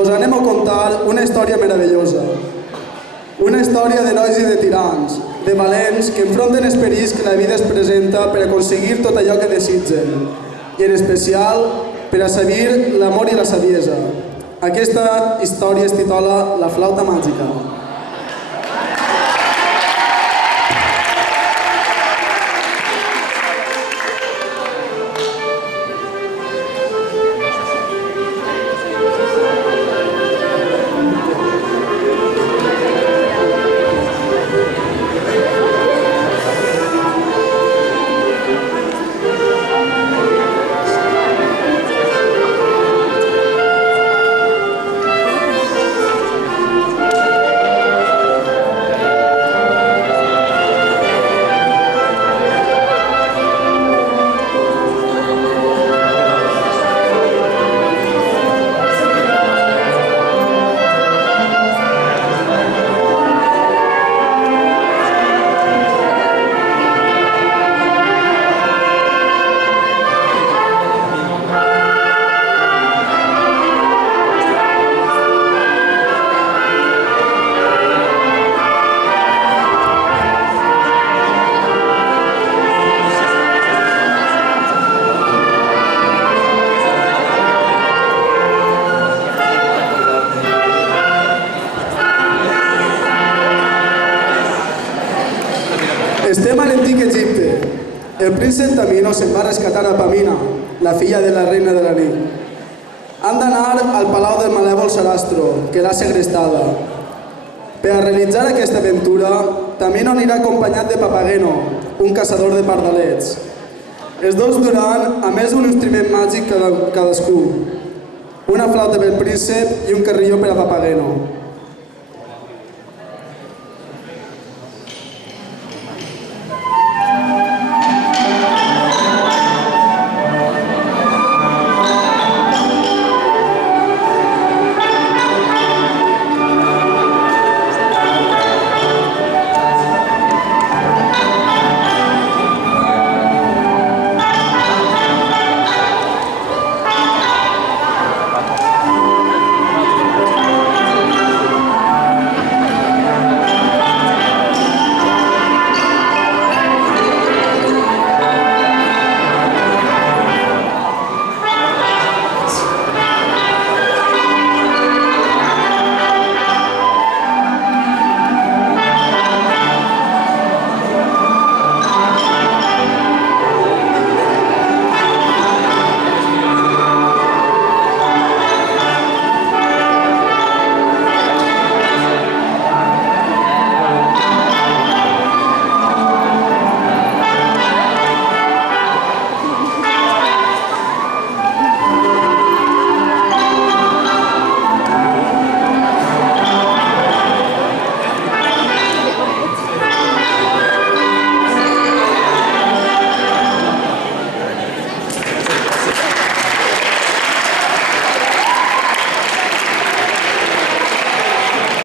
vos anem a contar una història meravellosa. Una història d'herois i de tirans, de valents que enfronten els perills que la vida es presenta per aconseguir tot allò que desitgen, i en especial per assolir l'amor i la saviesa. Aquesta història es titula La flauta màgica. Estem a l'antic Egipte. El príncep Tamino se'n va rescatar a Pamina, la filla de la reina de la nit. Han d'anar al palau del malèvol Sarastro, que l'ha segrestada. Per a realitzar aquesta aventura, Tamino anirà acompanyat de Papageno, un caçador de pardalets. Els dos duran a més d'un instrument màgic cadascú, una flauta pel príncep i un carrilló per a Papageno.